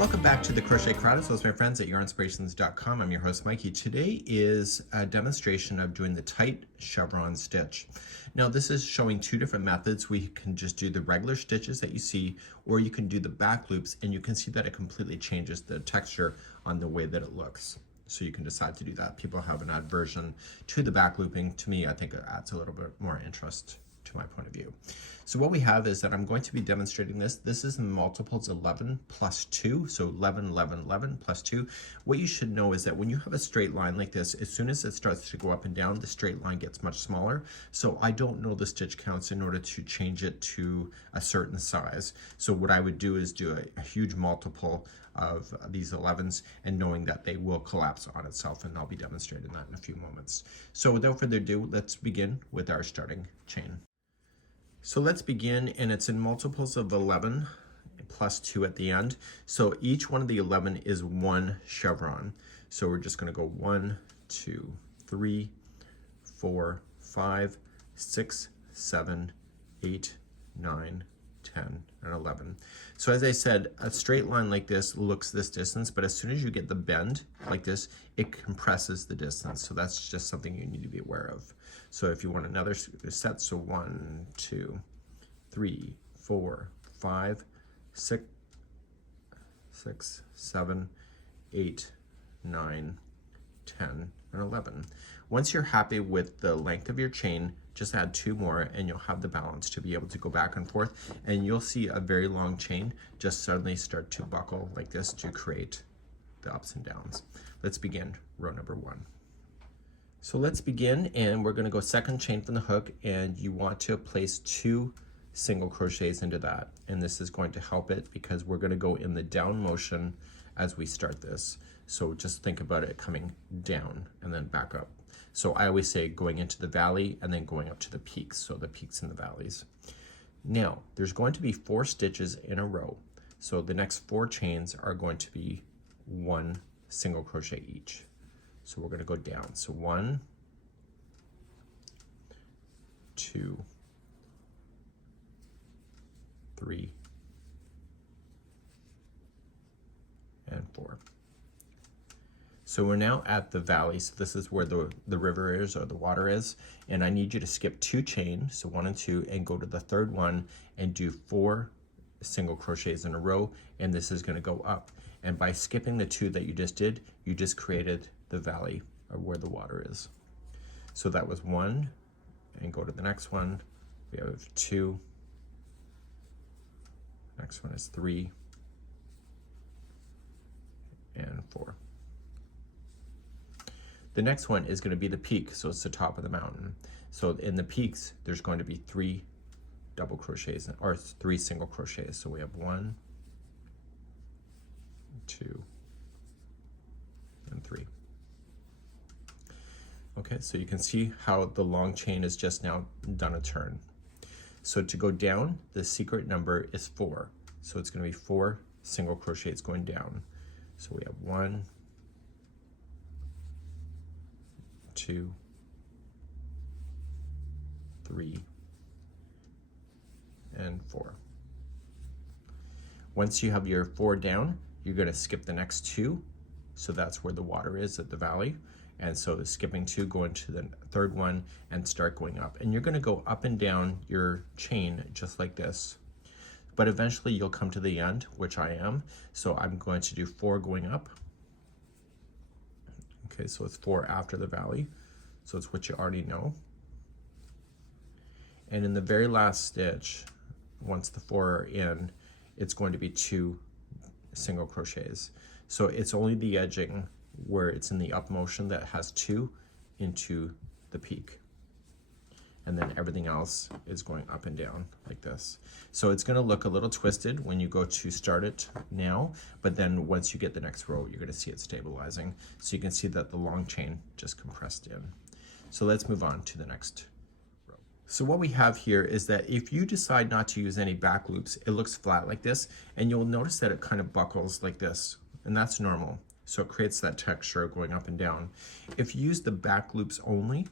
Welcome back to the Crochet Crowd. So, my friends at yarnspirations.com. I'm your host, Mikey. Today is a demonstration of doing the tight chevron stitch. Now, this is showing two different methods. We can just do the regular stitches that you see, or you can do the back loops, and you can see that it completely changes the texture on the way that it looks. So you can decide to do that. People have an aversion to the back looping. To me, I think it adds a little bit more interest to my point of view. So what we have is that I'm going to be demonstrating this. This is in multiples 11 plus 2, so 11, 11, 11 plus 2. What you should know is that when you have a straight line like this, as soon as it starts to go up and down, the straight line gets much smaller. So I don't know the stitch counts in order to change it to a certain size. So what I would do is do a huge multiple of these 11s and knowing that they will collapse on itself, and I'll be demonstrating that in a few moments. So without further ado, let's begin with our starting chain. So let's begin, and it's in multiples of 11 plus 2 at the end. So each one of the 11 is one chevron. So we're just going to go 1, 2, 3, 4, 5, 6, 7, 8, 9, 10, and 11. So as I said, a straight line like this looks this distance, but as soon as you get the bend like this, it compresses the distance. So that's just something you need to be aware of. So if you want another set, so 1, 2, 3, 4, 5, 6, 7, 8, 9, 10, and 11. Once you're happy with the length of your chain, just add 2 more and you'll have the balance to be able to go back and forth, and you'll see a very long chain just suddenly start to buckle like this to create the ups and downs. Let's begin row number 1. So let's begin, and we're going to go second chain from the hook, and you want to place 2 single crochets into that, and this is going to help it because we're going to go in the down motion as we start this. So just think about it coming down and then back up. So I always say going into the valley and then going up to the peaks, so the peaks and the valleys. Now there's going to be 4 stitches in a row, so the next 4 chains are going to be 1 single crochet each. So we're going to go down. So 1, 2, 3, and 4. So we're now at the valley. So this is where the river is, or the water is. And I need you to skip 2 chains, so 1 and 2, and go to the third one and do 4 single crochets in a row. And this is going to go up. And by skipping the 2 that you just did, you just created the valley, or where the water is. So that was 1, and go to the next one. We have 2. Next one is 3 and 4. The next one is going to be the peak, so it's the top of the mountain. So in the peaks, there's going to be 3 double crochets, or 3 single crochets. So we have 1, 2, and 3. Okay, so you can see how the long chain is just now done a turn. So to go down, the secret number is 4. So it's going to be 4 single crochets going down. So we have 1, 2, 3, and 4. Once you have your 4 down, you're going to skip the next 2. So that's where the water is, at the valley. And so skipping 2, go into the third one and start going up. And you're going to go up and down your chain just like this. But eventually you'll come to the end, which I am. So I'm going to do 4 going up. Okay, so it's 4 after the valley. So it's what you already know. And in the very last stitch, once the 4 are in, it's going to be 2 single crochets. So it's only the edging where it's in the up motion that has 2 into the peak. And then everything else is going up and down like this. So it's going to look a little twisted when you go to start it now, but then once you get the next row, you're going to see it stabilizing. So you can see that the long chain just compressed in. So let's move on to the next row. So what we have here is that if you decide not to use any back loops, it looks flat like this, and you'll notice that it kind of buckles like this, and that's normal. So it creates that texture going up and down. If you use the back loops only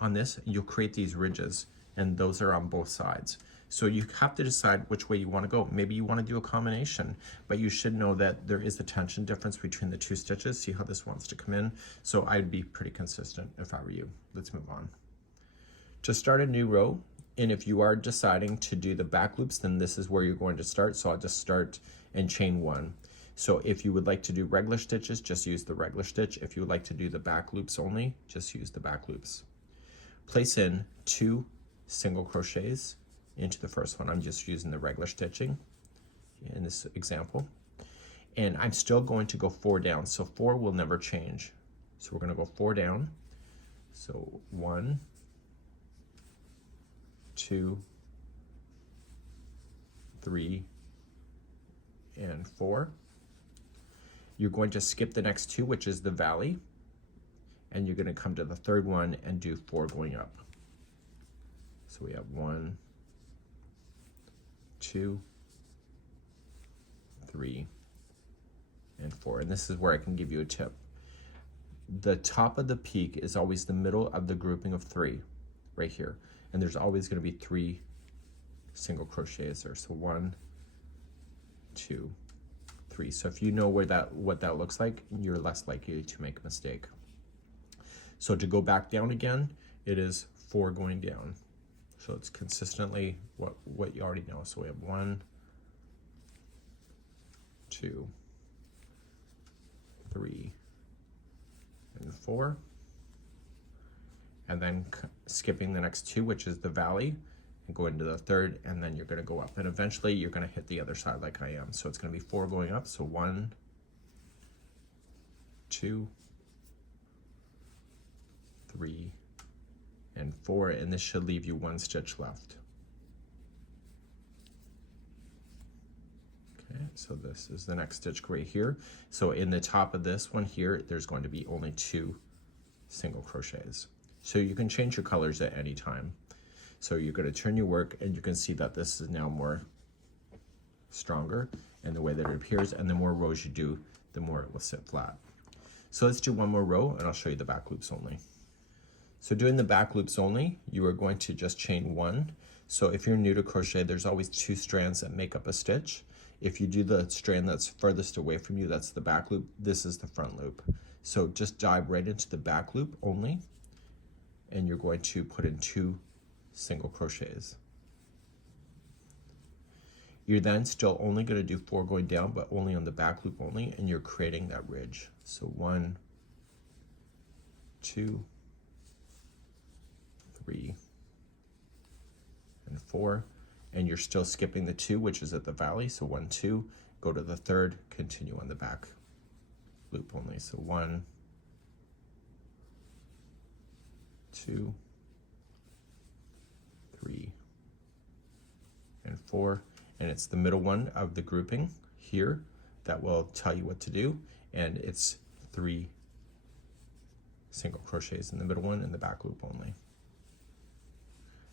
on this, you'll create these ridges, and those are on both sides. So you have to decide which way you want to go. Maybe you want to do a combination, but you should know that there is a tension difference between the two stitches. See how this wants to come in? So I'd be pretty consistent if I were you. Let's move on. To start a new row, and if you are deciding to do the back loops, then this is where you're going to start. So I'll just start and chain 1. So if you would like to do regular stitches, just use the regular stitch. If you would like to do the back loops only, just use the back loops. Place in 2 single crochets into the first one. I'm just using the regular stitching in this example. And I'm still going to go 4 down, so 4 will never change. So we're going to go 4 down. So 1, 2, 3, and 4. You're going to skip the next 2, which is the valley, and you're going to come to the third one and do 4 going up. So we have 1, 2, 3, and 4. And this is where I can give you a tip. The top of the peak is always the middle of the grouping of 3, right here. And there's always going to be 3 single crochets there. So 1, 2, 3. So if you know what that looks like, you're less likely to make a mistake. So to go back down again, it is 4 going down. So it's consistently what you already know. So we have 1, 2, 3, and 4. And then skipping the next 2, which is the valley, and go into the third, and then you're going to go up. And eventually you're going to hit the other side like I am. So it's going to be 4 going up. So 1, 2, 3, and 4, and this should leave you 1 stitch left. Okay, so this is the next stitch right here. So in the top of this one here, there's going to be only 2 single crochets. So you can change your colors at any time. So you're going to turn your work, and you can see that this is now more stronger in the way that it appears, and the more rows you do, the more it will sit flat. So let's do one more row, and I'll show you the back loops only. So doing the back loops only, you are going to just chain 1. So if you're new to crochet, there's always 2 strands that make up a stitch. If you do the strand that's furthest away from you, that's the back loop. This is the front loop. So just dive right into the back loop only, and you're going to put in 2 single crochets. You're then still only going to do 4 going down, but only on the back loop only, and you're creating that ridge. So 1, 2, 3, and 4, and you're still skipping the 2, which is at the valley. So 1, 2, go to the third, continue on the back loop only. So 1, 2, 3, and 4, and it's the middle one of the grouping here that will tell you what to do, and it's 3 single crochets in the middle one and the back loop only.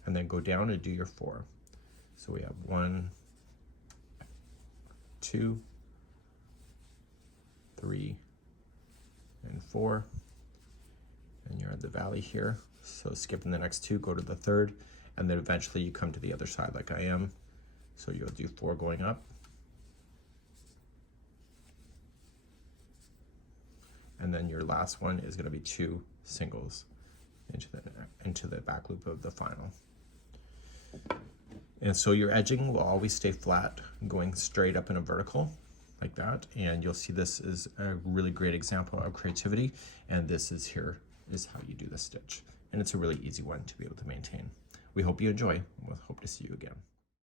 And then go down and do your 4. So we have 1, 2, 3, and 4, and you're at the valley here. So skipping the next 2, go to the third, and then eventually you come to the other side like I am. So you'll do 4 going up, and then your last one is going to be 2 singles into the back loop of the final. And so your edging will always stay flat, going straight up in a vertical like that. And you'll see this is a really great example of creativity. And this is here is how you do the stitch. And it's a really easy one to be able to maintain. We hope you enjoy, and we'll hope to see you again.